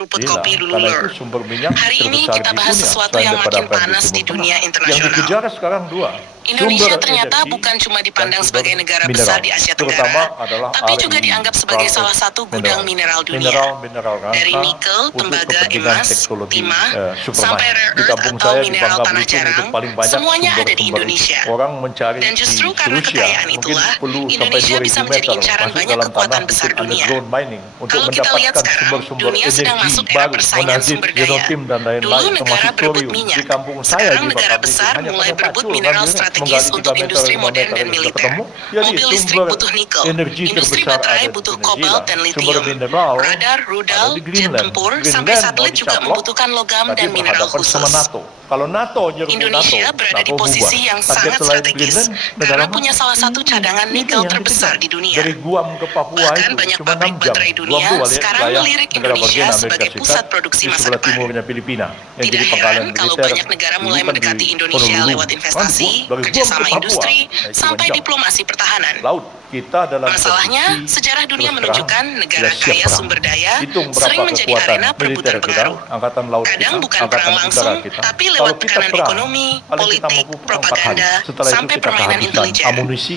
rumput kopi dulu karena lur. itu sumber minyak Hari ini terbesar kita di bahas dunia, sesuatu selain yang daripada makin apa yang panas di Timur dunia Tengah. Yang internasional. dikejar sekarang dua, Indonesia sumber ternyata energi bukan cuma dan dipandang sumber sebagai negara mineral, besar di Asia terutama Tenggara, adalah tapi juga REE, dianggap sebagai Raw salah Earth satu gudang mineral dunia. mineral Dari langka nikel, untuk tembaga, kepentingan emas, teknologi timah, Superman. sampai rare Di earth kampung atau saya di mineral Bangka tanah Belitung itu jarang, paling banyak semuanya ada di sumber-sumber Indonesia. orang mencari Dan justru di karena Rusia, kekayaan mungkin itulah, perlu sampai Indonesia 2000 bisa menjadi meter incaran masuk banyak dalam kekuatan tanah besar ikut dunia. underground mining untuk Kalau kita lihat mendapatkan sekarang, sumber-sumber dunia sedang energi masuk era baru, persaingan monazit, sumber daya. xenotim dan Dulu lain-lain, negara termasuk berebut thorium. Di minyak, kampung saya sekarang di negara Bangka Belitung besar hanya mulai pakai berebut pacul, mineral kan, strategis menggali untuk 3 meter, industri 5 modern meter dan sudah militer. ketemu. Jadi Mobil listrik sumber butuh nikel, energi industri terbesar baterai ada di butuh Venezuela. kobalt dan Sumber litium, mineral radar, ada rudal, di jet Greenland. tempur, sampai Greenland mau satelit juga dicaplok, membutuhkan logam tapi dan mineral berhadapan sama khusus. NATO. Kalau NATO nyerbu Indonesia NATO berada di bubar. posisi yang Target sangat selain strategis Greenland, karena negara punya mana? salah satu cadangan nikel yang terbesar dikejar. di dunia. Dari Guam ke Papua Bahkan itu banyak cuma pabrik 6 jam. baterai Guam dunia itu sekarang wilayah melirik negara Indonesia bagian Amerika sebagai Serikat, pusat produksi di masa sebelah depan. timurnya Filipina yang Tidak jadi heran pangkalan kalau militer. banyak negara Dulu mulai kan mendekati di Indonesia Honolulu. lewat Kan investasi, dari Guam kerjasama ke Papua, industri, cuma sampai jam. diplomasi pertahanan. Laut kita dalam Masalahnya, kondisi sejarah dunia terus menunjukkan terang, negara tidak siap kaya perang. sumber daya Hitung berapa sering menjadi kekuatan arena militer perebutan kita, pengaruh. angkatan laut Kadang kita, bukan angkatan perang udara langsung, kita. tapi Kalau lewat kita tekanan perang, ekonomi, paling kita politik, mampu perang 4 hari. propaganda, Setelah itu sampai kita permainan kehabisan intelijen. amunisi.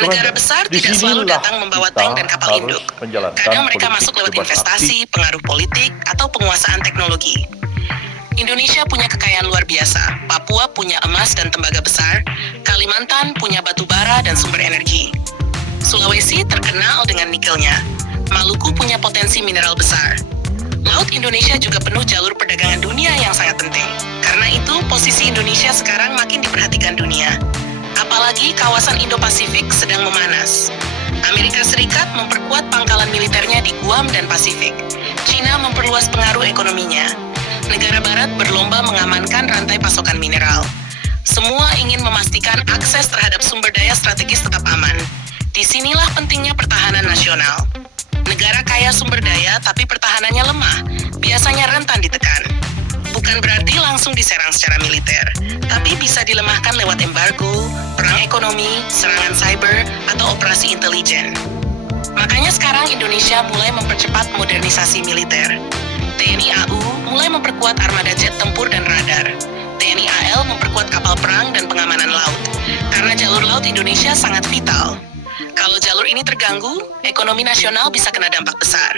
Negara besar tidak selalu Disinilah datang membawa kita tank dan kapal harus induk. menjalankan Kadang mereka politik masuk lewat bebas investasi, aktif. pengaruh politik, atau penguasaan teknologi. Indonesia punya kekayaan luar biasa. Papua punya emas dan tembaga besar. Kalimantan punya batu bara dan sumber energi. Sulawesi terkenal dengan nikelnya. Maluku punya potensi mineral besar. Laut Indonesia juga penuh jalur perdagangan dunia yang sangat penting. Karena itu, posisi Indonesia sekarang makin diperhatikan dunia. Apalagi kawasan Indo-Pasifik sedang memanas. Amerika Serikat memperkuat pangkalan militernya di Guam dan Pasifik. China memperluas pengaruh ekonominya. Negara Barat berlomba mengamankan rantai pasokan mineral. Semua ingin memastikan akses terhadap sumber daya strategis tetap aman. Disinilah pentingnya pertahanan nasional. Negara kaya sumber daya tapi pertahanannya lemah, biasanya rentan ditekan. Bukan berarti langsung diserang secara militer, tapi bisa dilemahkan lewat embargo, perang ekonomi, serangan cyber, atau operasi intelijen. Makanya sekarang Indonesia mulai mempercepat modernisasi militer. TNI AU mulai memperkuat armada jet tempur dan radar. TNI AL memperkuat kapal perang dan pengamanan laut. Karena jalur laut Indonesia sangat vital. Kalau jalur ini terganggu, ekonomi nasional bisa kena dampak besar.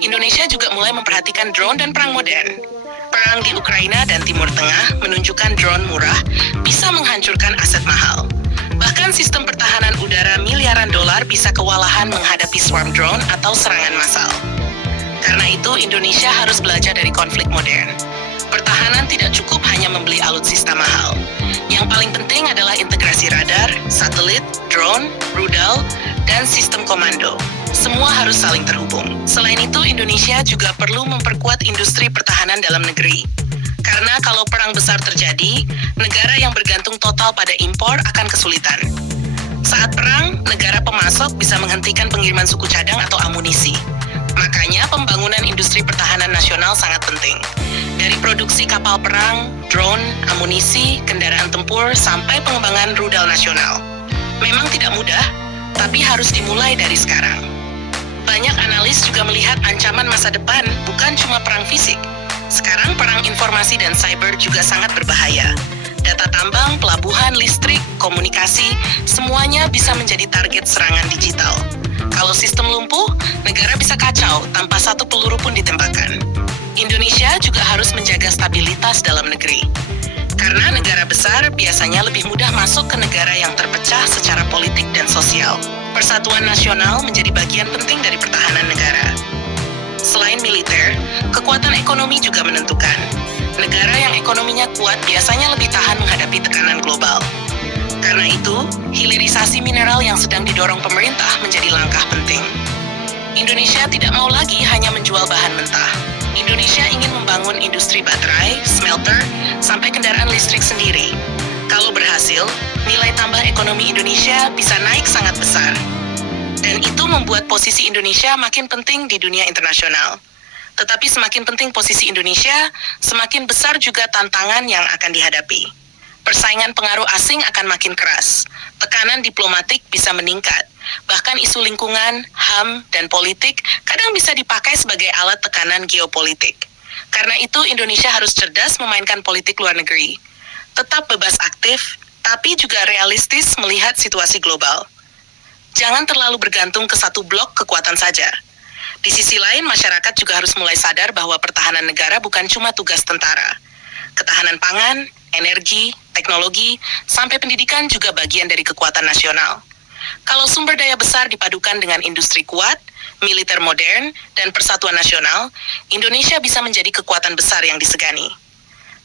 Indonesia juga mulai memperhatikan drone dan perang modern. Perang di Ukraina dan Timur Tengah menunjukkan drone murah bisa menghancurkan aset mahal. Bahkan sistem pertahanan udara miliaran dolar bisa kewalahan menghadapi swarm drone atau serangan massal. Karena itu, Indonesia harus belajar dari konflik modern. Pertahanan tidak cukup hanya membeli alutsista mahal. Yang paling penting adalah integrasi radar, satelit, drone, rudal, dan sistem komando. Semua harus saling terhubung. Selain itu, Indonesia juga perlu memperkuat industri pertahanan dalam negeri. Karena kalau perang besar terjadi, negara yang bergantung total pada impor akan kesulitan. Saat perang, negara pemasok bisa menghentikan pengiriman suku cadang atau amunisi. Makanya pembangunan industri pertahanan nasional sangat penting. Dari produksi kapal perang, drone, amunisi, kendaraan tempur, sampai pengembangan rudal nasional. Memang tidak mudah, tapi harus dimulai dari sekarang. Banyak analis juga melihat ancaman masa depan bukan cuma perang fisik. Sekarang perang informasi dan cyber juga sangat berbahaya. Data tambang, pelabuhan, listrik, komunikasi, semuanya bisa menjadi target serangan digital. Kalau sistem lumpuh, negara bisa kacau tanpa satu peluru pun ditembakkan. Indonesia juga harus menjaga stabilitas dalam negeri. Karena negara besar biasanya lebih mudah masuk ke negara yang terpecah secara politik dan sosial. Persatuan nasional menjadi bagian penting dari pertahanan negara. Selain militer, kekuatan ekonomi juga menentukan. Negara yang ekonominya kuat biasanya lebih tahan menghadapi tekanan global. Karena itu, hilirisasi mineral yang sedang didorong pemerintah menjadi langkah penting. Indonesia tidak mau lagi hanya menjual bahan mentah. Indonesia ingin membangun industri baterai, smelter, sampai kendaraan listrik sendiri. Kalau berhasil, nilai tambah ekonomi Indonesia bisa naik sangat besar. Dan itu membuat posisi Indonesia makin penting di dunia internasional. Tetapi semakin penting posisi Indonesia, semakin besar juga tantangan yang akan dihadapi. Persaingan pengaruh asing akan makin keras. Tekanan diplomatik bisa meningkat. Bahkan isu lingkungan, HAM, dan politik kadang bisa dipakai sebagai alat tekanan geopolitik. Karena itu Indonesia harus cerdas memainkan politik luar negeri. Tetap bebas aktif, tapi juga realistis melihat situasi global. Jangan terlalu bergantung ke satu blok kekuatan saja. Di sisi lain, masyarakat juga harus mulai sadar bahwa pertahanan negara bukan cuma tugas tentara. Ketahanan pangan, energi, teknologi, sampai pendidikan juga bagian dari kekuatan nasional. Kalau sumber daya besar dipadukan dengan industri kuat, militer modern, dan persatuan nasional, Indonesia bisa menjadi kekuatan besar yang disegani.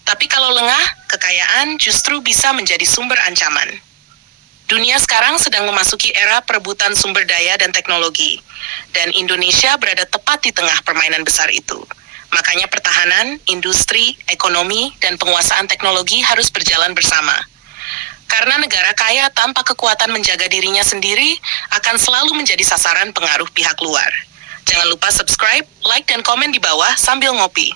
Tapi kalau lengah, kekayaan justru bisa menjadi sumber ancaman. Dunia sekarang sedang memasuki era perebutan sumber daya dan teknologi, dan Indonesia berada tepat di tengah permainan besar itu. Makanya pertahanan, industri, ekonomi, dan penguasaan teknologi harus berjalan bersama. Karena negara kaya tanpa kekuatan menjaga dirinya sendiri akan selalu menjadi sasaran pengaruh pihak luar. Jangan lupa subscribe, like, dan komen di bawah sambil ngopi.